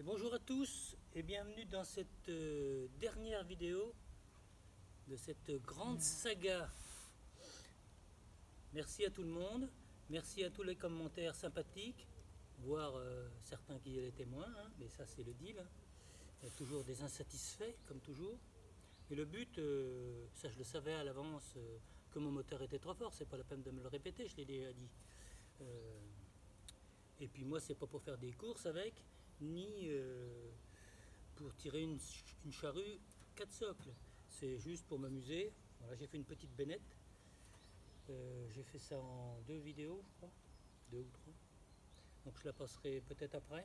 Et bonjour à tous et bienvenue dans cette dernière vidéo de cette grande saga. Merci à tout le monde, merci à tous les commentaires sympathiques, voire certains qui étaient témoins, hein, mais ça c'est le deal. Hein. Il y a toujours des insatisfaits comme toujours. Et le but, ça je le savais à l'avance que mon moteur était trop fort, c'est pas la peine de me le répéter, je l'ai déjà dit. Et puis moi c'est pas pour faire des courses avec, ni pour tirer une charrue 4 socles. C'est juste pour m'amuser. Voilà, j'ai fait une petite bennette. J'ai fait ça en 2 vidéos, je crois. 2 ou 3. Donc je la passerai peut-être après.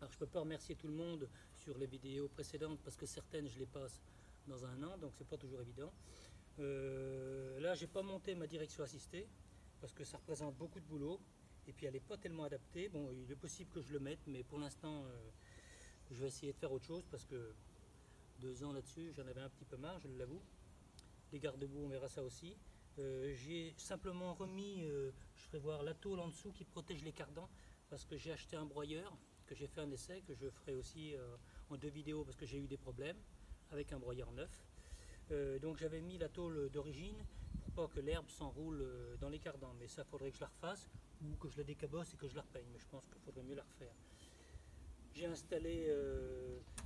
Alors je peux pas remercier tout le monde sur les vidéos précédentes parce que certaines je les passe dans un an, donc c'est pas toujours évident. Là j'ai pas monté ma direction assistée parce que ça représente beaucoup de boulot. Et puis elle n'est pas tellement adaptée. Bon, il est possible que je le mette, mais pour l'instant, je vais essayer de faire autre chose parce que 2 ans là-dessus, j'en avais un petit peu marre, je l'avoue. Les garde-boue, on verra ça aussi. J'ai simplement remis, je ferai voir la tôle en dessous qui protège les cardans parce que j'ai acheté un broyeur, que j'ai fait un essai, que je ferai aussi en 2 vidéos parce que j'ai eu des problèmes avec un broyeur neuf. Donc j'avais mis la tôle d'origine pour pas que l'herbe s'enroule dans les cardans, mais ça faudrait que je la refasse ou que je la décabosse et que je la repeigne, mais je pense qu'il faudrait mieux la refaire. J'ai installé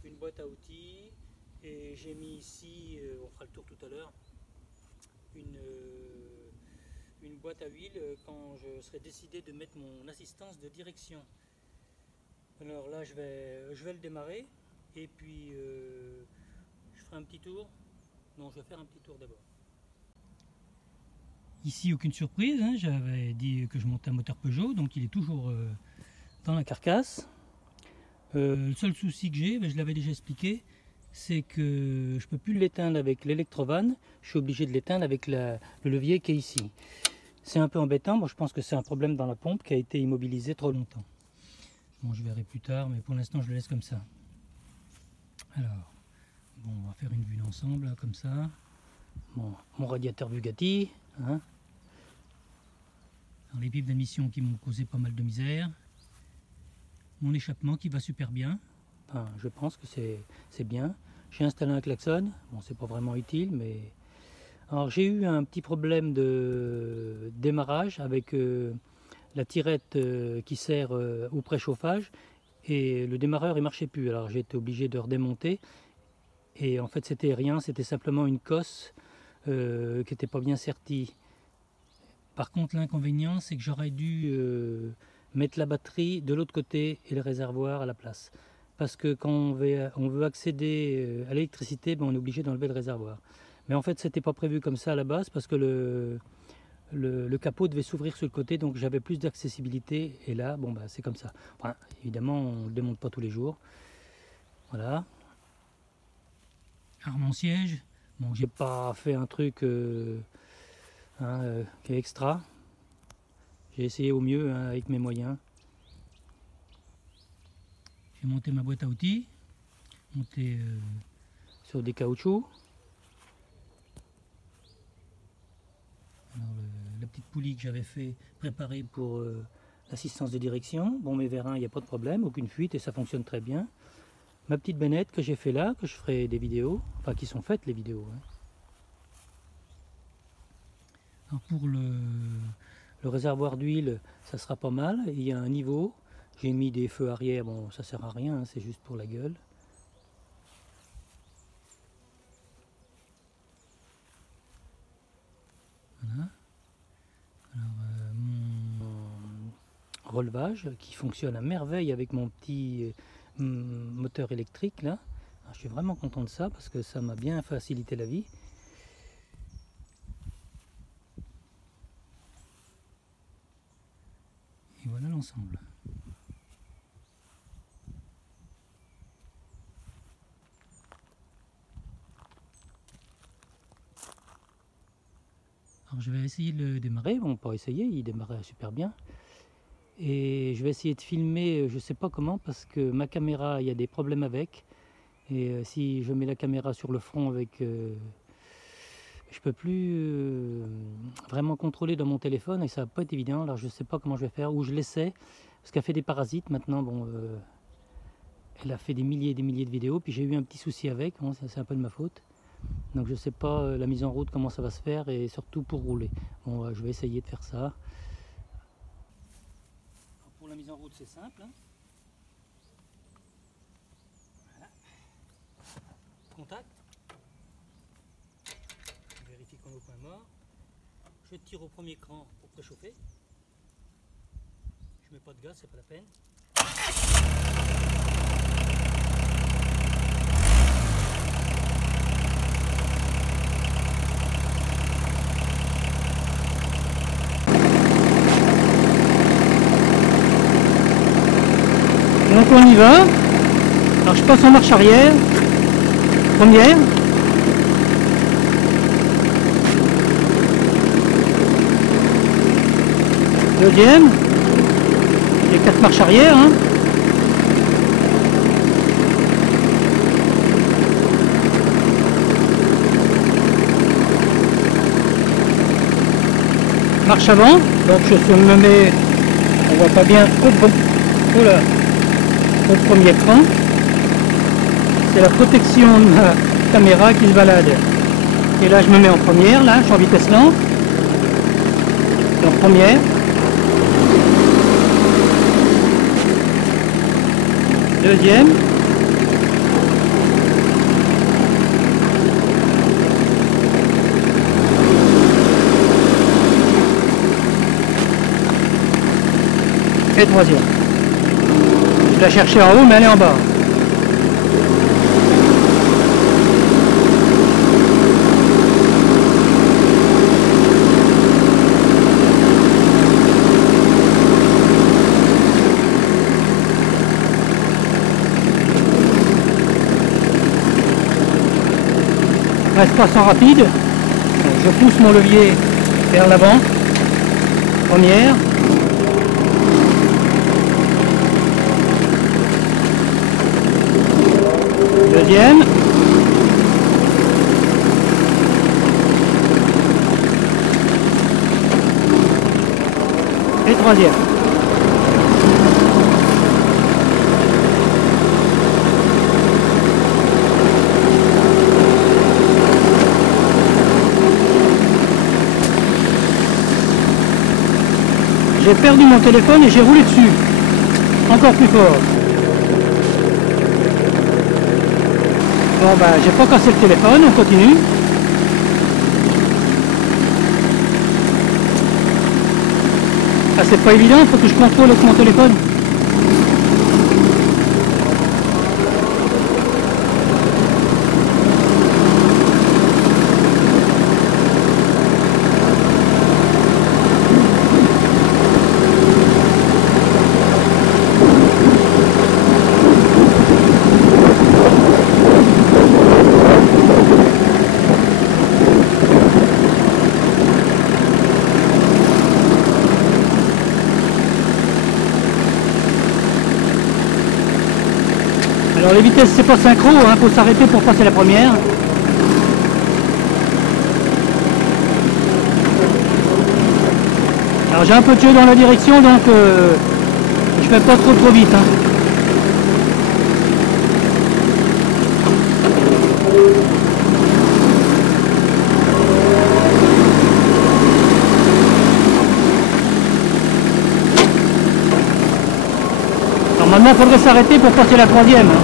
une boîte à outils et j'ai mis ici, on fera le tour tout à l'heure, une boîte à huile quand je serai décidé de mettre mon assistance de direction. Alors là je vais le démarrer et puis je ferai un petit tour. Non, je vais faire un petit tour d'abord. Ici, aucune surprise, hein, j'avais dit que je montais un moteur Peugeot, donc il est toujours dans la carcasse. Le seul souci que j'ai, je l'avais déjà expliqué, c'est que je ne peux plus l'éteindre avec l'électrovanne, je suis obligé de l'éteindre avec le levier qui est ici. C'est un peu embêtant, moi je pense que c'est un problème dans la pompe qui a été immobilisée trop longtemps. Bon, je verrai plus tard, mais pour l'instant je le laisse comme ça. Alors, bon, on va faire une vue d'ensemble, là, comme ça. Bon, mon radiateur Bugatti, hein. Les pipes d'émission qui m'ont causé pas mal de misère. Mon échappement qui va super bien. Enfin, je pense que c'est bien. J'ai installé un klaxon. Bon, c'est pas vraiment utile, mais... Alors, j'ai eu un petit problème de démarrage avec la tirette qui sert au préchauffage. Et le démarreur, il marchait plus. Alors, j'ai été obligé de redémonter. Et en fait, c'était rien. C'était simplement une cosse qui n'était pas bien sertie. Par contre, l'inconvénient, c'est que j'aurais dû mettre la batterie de l'autre côté et le réservoir à la place. Parce que quand on veut accéder à l'électricité, ben on est obligé d'enlever le réservoir. Mais en fait, c'était pas prévu comme ça à la base parce que le capot devait s'ouvrir sur le côté, donc j'avais plus d'accessibilité. Et là, bon, bah, c'est comme ça. Enfin, évidemment, on ne le démonte pas tous les jours. Voilà. Alors, mon siège, bon, j'ai pas fait un truc... qui est extra. J'ai essayé au mieux hein, avec mes moyens. J'ai monté ma boîte à outils, monté sur des caoutchoucs. Alors, la petite poulie que j'avais fait préparer pour l'assistance de direction. Bon, mes vérins, il n'y a pas de problème, aucune fuite et ça fonctionne très bien. Ma petite bennette que j'ai fait là, que je ferai des vidéos, enfin qui sont faites les vidéos. Hein. Alors pour le réservoir d'huile, ça sera pas mal. Il y a un niveau. J'ai mis des feux arrière. Bon, ça sert à rien, hein, c'est juste pour la gueule. Voilà. Alors, mon relevage qui fonctionne à merveille avec mon petit moteur électrique là. Alors, je suis vraiment content de ça parce que ça m'a bien facilité la vie. Et voilà l'ensemble. Alors je vais essayer de le démarrer, bon pas essayer, il démarrait super bien. Et je vais essayer de filmer, je sais pas comment, parce que ma caméra, il y a des problèmes avec. Et si je mets la caméra sur le front avec... je peux plus vraiment contrôler dans mon téléphone et ça va pas être évident. Alors je sais pas comment je vais faire, ou je l'essaie, parce qu'elle fait des parasites maintenant, bon... Elle a fait des milliers et des milliers de vidéos, puis j'ai eu un petit souci avec, hein, c'est un peu de ma faute. Donc je sais pas la mise en route comment ça va se faire et surtout pour rouler. Bon, je vais essayer de faire ça. Alors, pour la mise en route c'est simple. Hein. Voilà. Contact. On vérifie qu'on est au point mort. Je tire au premier cran pour préchauffer. Je mets pas de gaz, c'est pas la peine. Donc on y va. Alors je passe en marche arrière. Première. Deuxième. Les 4 marches arrière. Hein. Marche avant. Donc je me mets, on voit pas bien, au premier cran. C'est la protection de ma caméra qui se balade. Et là je me mets en première, là je suis en vitesse lente. Et en première. Deuxième. Et troisième. Je la cherchais en haut mais elle est en bas. Reste passant rapide, je pousse mon levier vers l'avant, première, deuxième, et troisième. J'ai perdu mon téléphone et j'ai roulé dessus. Encore plus fort. Bon bah j'ai pas cassé le téléphone, on continue. Ah c'est pas évident, faut que je contrôle avec mon téléphone. Alors les vitesses c'est pas synchro, hein, faut s'arrêter pour passer la première. Alors j'ai un peu de jeu dans la direction donc je fais pas trop vite. Hein. Normalement il faudrait s'arrêter pour passer la troisième. Hein.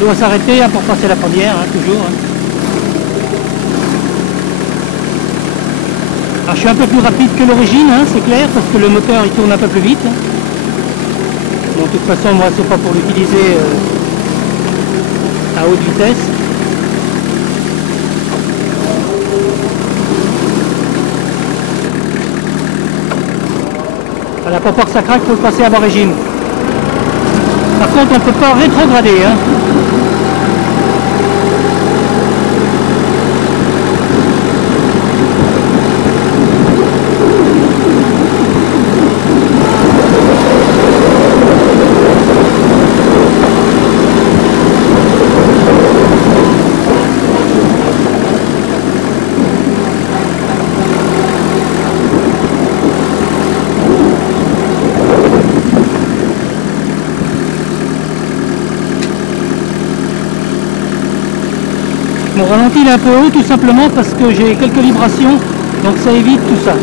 doit s'arrêter pour passer la première, toujours. Alors, je suis un peu plus rapide que l'origine, c'est clair, parce que le moteur il tourne un peu plus vite. Bon, de toute façon, moi, c'est pas pour l'utiliser à haute vitesse. Voilà, pour pas que ça craque, il faut le passer à bas régime. Par contre, on ne peut pas rétrograder. Mon ralenti il est un peu haut tout simplement parce que j'ai quelques vibrations, donc ça évite tout ça.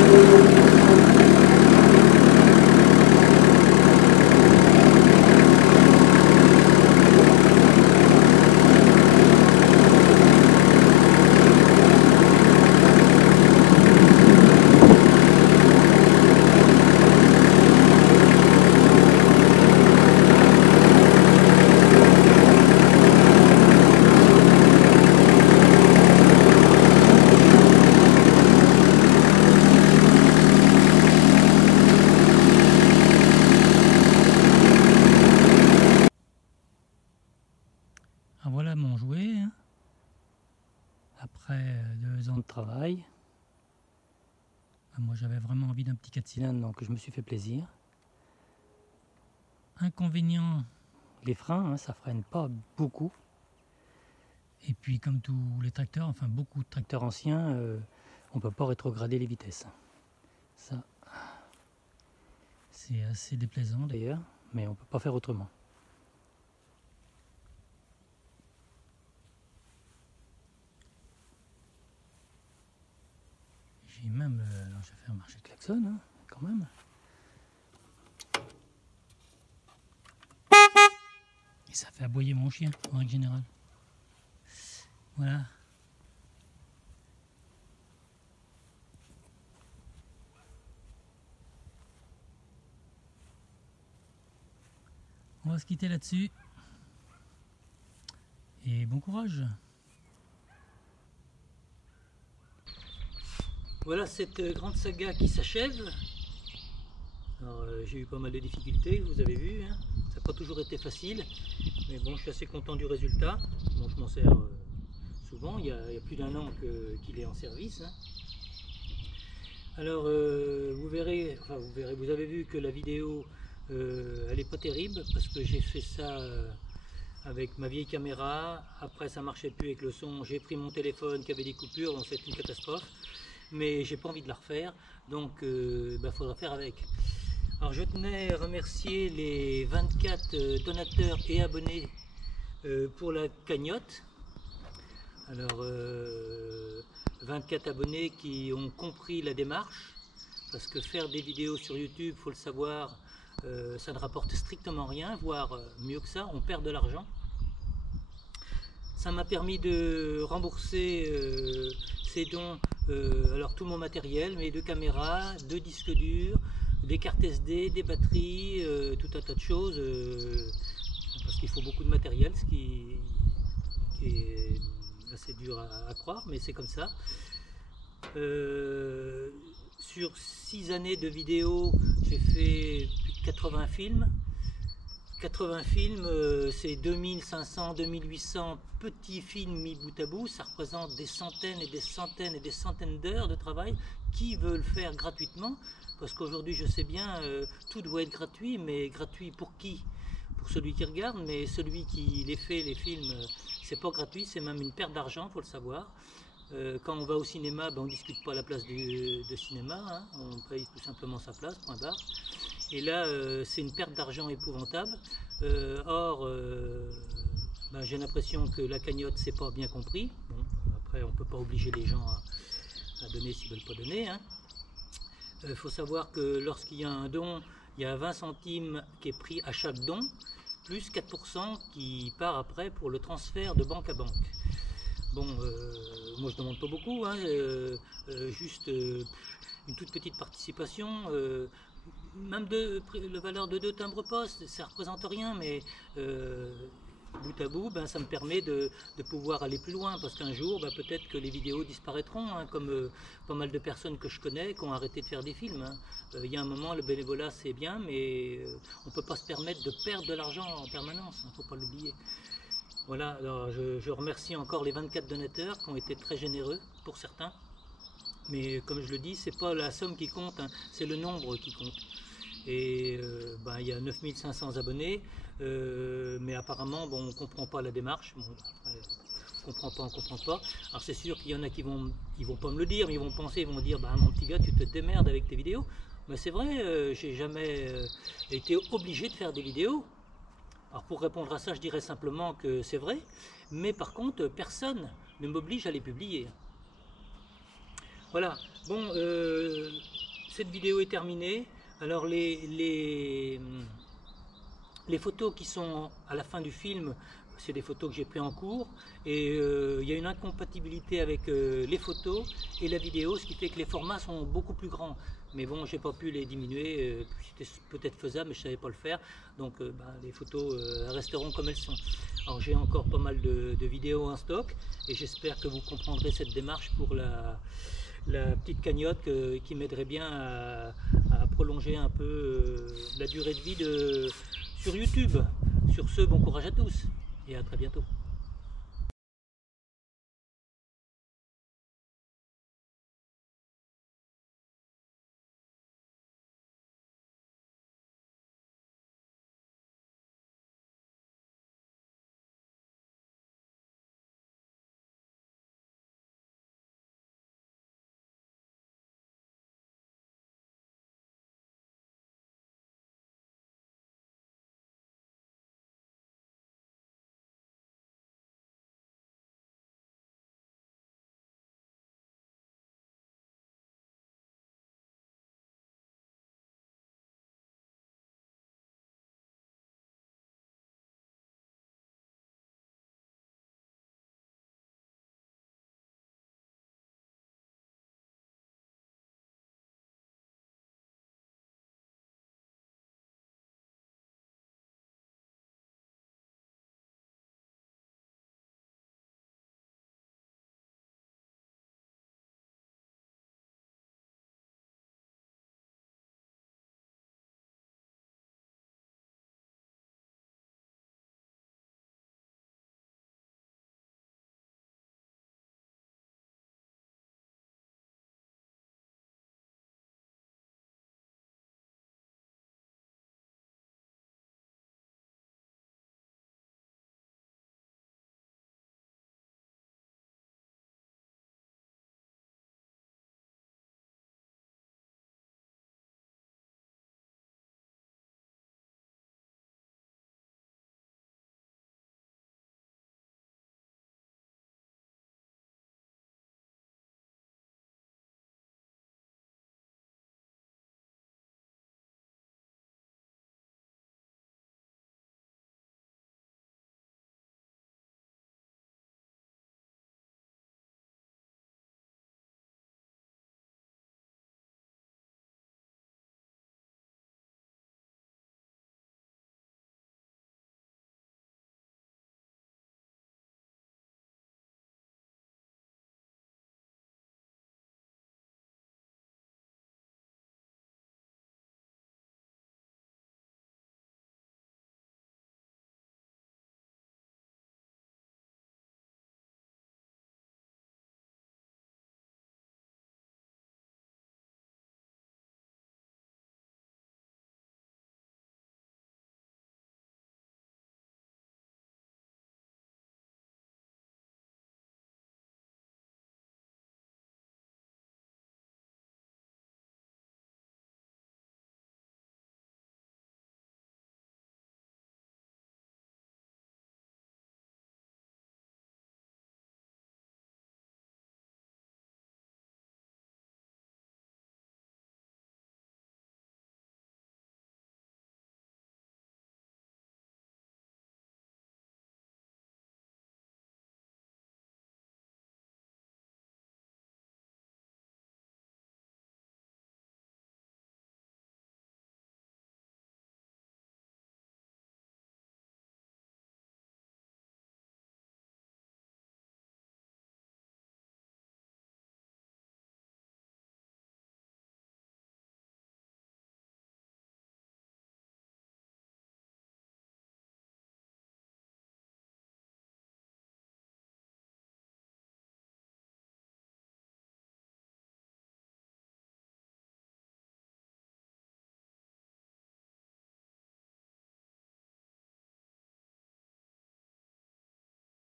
Voilà mon jouet, après 2 ans de travail. Moi j'avais vraiment envie d'un petit 4 cylindres, donc je me suis fait plaisir. Inconvénient, les freins, ça freine pas beaucoup. Et puis comme tous les tracteurs, enfin beaucoup de tracteurs anciens, on peut pas rétrograder les vitesses. Ça, c'est assez déplaisant d'ailleurs, mais on peut pas faire autrement. J'ai même, alors je vais faire marcher le klaxon, quand même. Et ça fait aboyer mon chien, en règle générale. Voilà. On va se quitter là-dessus. Et bon courage. Voilà cette grande saga qui s'achève. Alors j'ai eu pas mal de difficultés, vous avez vu, ça n'a pas toujours été facile, mais bon, je suis assez content du résultat. Bon, je m'en sers souvent, il y a plus d'1 an qu'il est en service. Alors vous verrez, vous avez vu que la vidéo elle n'est pas terrible parce que j'ai fait ça avec ma vieille caméra. Après ça marchait plus avec le son, j'ai pris mon téléphone qui avait des coupures, donc c'est une catastrophe. Mais j'ai pas envie de la refaire, donc faudra faire avec. Alors je tenais à remercier les 24 donateurs et abonnés pour la cagnotte. Alors 24 abonnés qui ont compris la démarche, parce que faire des vidéos sur YouTube, faut le savoir, ça ne rapporte strictement rien, voire mieux que ça, on perd de l'argent. Ça m'a permis de rembourser ces dons, alors tout mon matériel, mes 2 caméras, 2 disques durs, des cartes SD, des batteries, tout un tas de choses, parce qu'il faut beaucoup de matériel, ce qui est assez dur à croire, mais c'est comme ça. Sur 6 années de vidéos, j'ai fait plus de 80 films. 80 films, c'est 2500, 2800 petits films mis bout à bout, ça représente des centaines et des centaines et des centaines d'heures de travail. Qui veut le faire gratuitement? Parce qu'aujourd'hui, je sais bien, tout doit être gratuit, mais gratuit pour qui? Pour celui qui regarde, mais celui qui les fait, les films, c'est pas gratuit, c'est même une perte d'argent, faut le savoir. Quand on va au cinéma, on ne discute pas la place de cinéma, on paye tout simplement sa place, point barre. Et là, c'est une perte d'argent épouvantable. Or, j'ai l'impression que la cagnotte, c'est pas bien compris. Bon, après, on ne peut pas obliger les gens à donner s'ils ne veulent pas donner. Faut savoir que lorsqu'il y a un don, il y a 20 centimes qui est pris à chaque don, plus 4% qui part après pour le transfert de banque à banque. Bon, moi je ne demande pas beaucoup, hein, juste une toute petite participation, même la valeur de 2 timbres-poste, ça ne représente rien, mais bout à bout, ben, ça me permet de pouvoir aller plus loin, parce qu'un jour, ben, peut-être que les vidéos disparaîtront, hein, comme pas mal de personnes que je connais qui ont arrêté de faire des films. Hein. Il y a un moment, le bénévolat c'est bien, mais on ne peut pas se permettre de perdre de l'argent en permanence, il ne faut pas l'oublier. Voilà, alors je remercie encore les 24 donateurs qui ont été très généreux pour certains. Mais comme je le dis, c'est pas la somme qui compte, hein, c'est le nombre qui compte. Et ben, il y a 9500 abonnés, mais apparemment bon, on ne comprend pas la démarche. Bon, après, on ne comprend pas. Alors c'est sûr qu'il y en a qui vont pas me le dire, mais ils vont penser, ils vont dire bah, mon petit gars, tu te démerdes avec tes vidéos. Mais c'est vrai, j'ai jamais été obligé de faire des vidéos. Alors pour répondre à ça, je dirais simplement que c'est vrai, mais par contre, personne ne m'oblige à les publier. Voilà, bon, cette vidéo est terminée. Alors les photos qui sont à la fin du film, c'est des photos que j'ai prises en cours, et il y a une incompatibilité avec les photos et la vidéo, ce qui fait que les formats sont beaucoup plus grands. Mais bon, j'ai pas pu les diminuer, c'était peut-être faisable, mais je savais pas le faire, donc ben, les photos resteront comme elles sont. Alors j'ai encore pas mal de vidéos en stock, et j'espère que vous comprendrez cette démarche pour la petite cagnotte qui m'aiderait bien à prolonger un peu la durée de vie sur YouTube. Sur ce, bon courage à tous et à très bientôt.